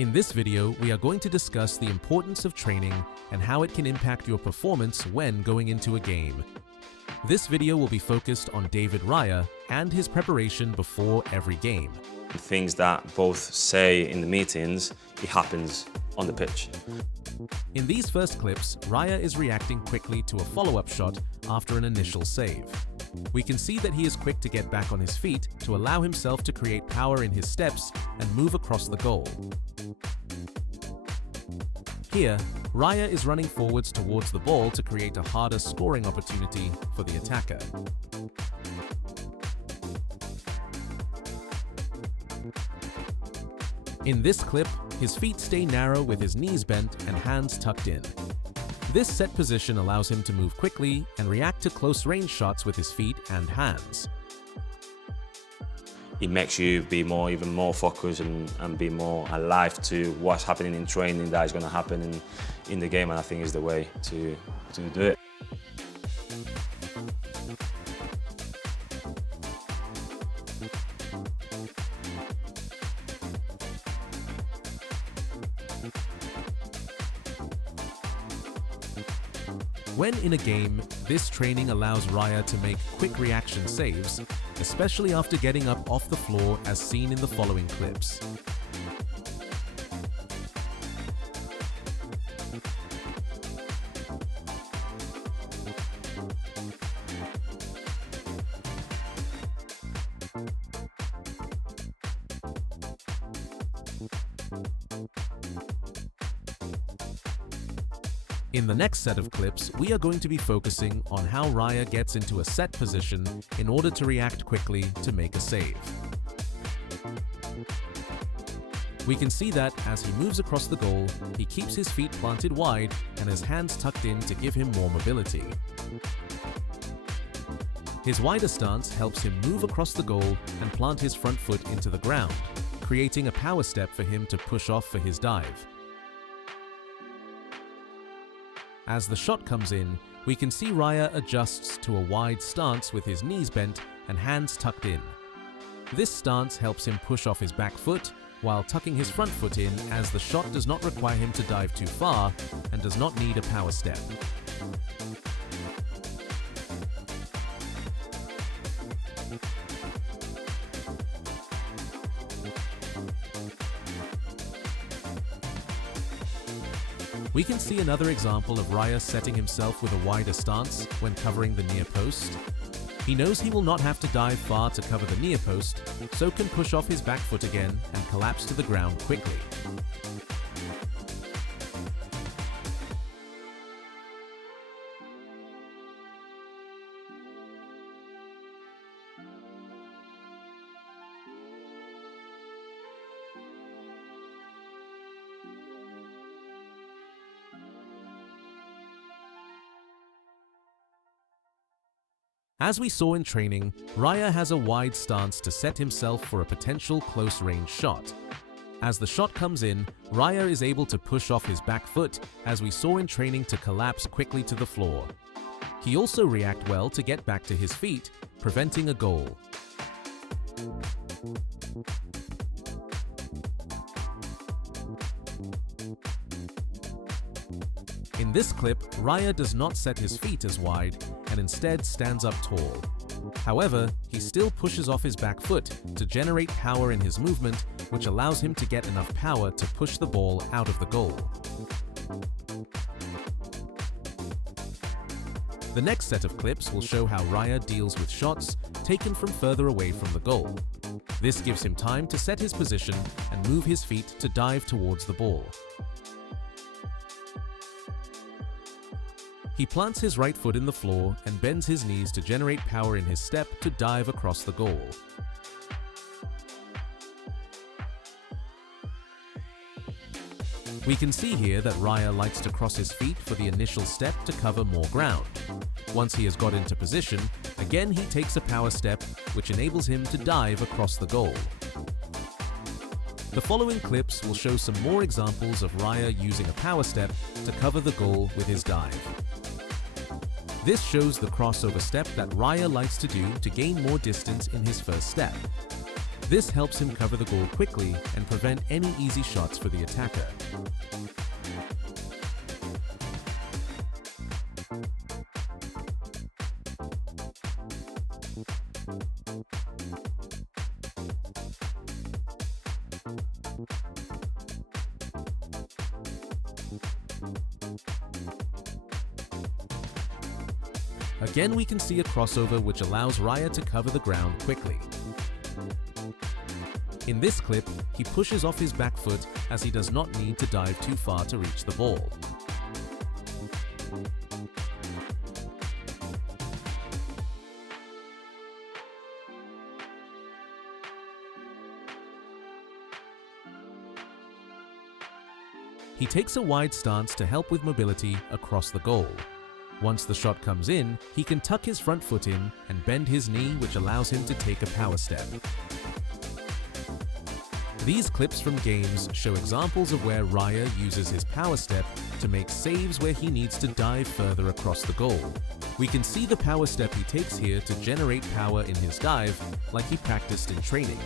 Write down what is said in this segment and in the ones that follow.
In this video, we are going to discuss the importance of training and how it can impact your performance when going into a game. This video will be focused on David Raya and his preparation before every game. Things that both say in the meetings, it happens on the pitch. In these first clips, Raya is reacting quickly to a follow-up shot after an initial save. We can see that he is quick to get back on his feet to allow himself to create power in his steps and move across the goal. Here, Raya is running forwards towards the ball to create a harder scoring opportunity for the attacker. In this clip, his feet stay narrow with his knees bent and hands tucked in. This set position allows him to move quickly and react to close-range shots with his feet and hands. It makes you be even more focused and be more alive to what's happening in training that is going to happen in the game, and I think is the way to do it. When in a game, this training allows Raya to make quick reaction saves, especially after getting up off the floor as seen in the following clips. In the next set of clips, we are going to be focusing on how Raya gets into a set position in order to react quickly to make a save. We can see that as he moves across the goal, he keeps his feet planted wide and his hands tucked in to give him more mobility. His wider stance helps him move across the goal and plant his front foot into the ground, creating a power step for him to push off for his dive. As the shot comes in, we can see Raya adjusts to a wide stance with his knees bent and hands tucked in. This stance helps him push off his back foot while tucking his front foot in, as the shot does not require him to dive too far and does not need a power step. We can see another example of Raya setting himself with a wider stance when covering the near post. He knows he will not have to dive far to cover the near post, so can push off his back foot again and collapse to the ground quickly. As we saw in training, Raya has a wide stance to set himself for a potential close-range shot. As the shot comes in, Raya is able to push off his back foot, as we saw in training, to collapse quickly to the floor. He also reacts well to get back to his feet, preventing a goal. In this clip, Raya does not set his feet as wide and instead stands up tall. However, he still pushes off his back foot to generate power in his movement, which allows him to get enough power to push the ball out of the goal. The next set of clips will show how Raya deals with shots taken from further away from the goal. This gives him time to set his position and move his feet to dive towards the ball. He plants his right foot in the floor and bends his knees to generate power in his step to dive across the goal. We can see here that Raya likes to cross his feet for the initial step to cover more ground. Once he has got into position, again he takes a power step, which enables him to dive across the goal. The following clips will show some more examples of Raya using a power step to cover the goal with his dive. This shows the crossover step that Raya likes to do to gain more distance in his first step. This helps him cover the goal quickly and prevent any easy shots for the attacker. Again, we can see a crossover which allows Raya to cover the ground quickly. In this clip, he pushes off his back foot as he does not need to dive too far to reach the ball. He takes a wide stance to help with mobility across the goal. Once the shot comes in, he can tuck his front foot in and bend his knee, which allows him to take a power step. These clips from games show examples of where Raya uses his power step to make saves where he needs to dive further across the goal. We can see the power step he takes here to generate power in his dive, like he practiced in training.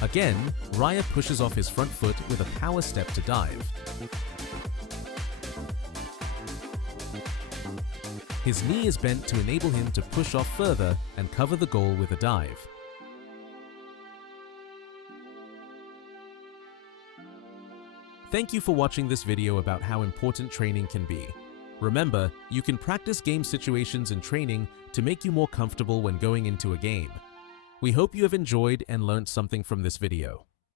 Again, Raya pushes off his front foot with a power step to dive. His knee is bent to enable him to push off further and cover the goal with a dive. Thank you for watching this video about how important training can be. Remember, you can practice game situations in training to make you more comfortable when going into a game. We hope you have enjoyed and learned something from this video.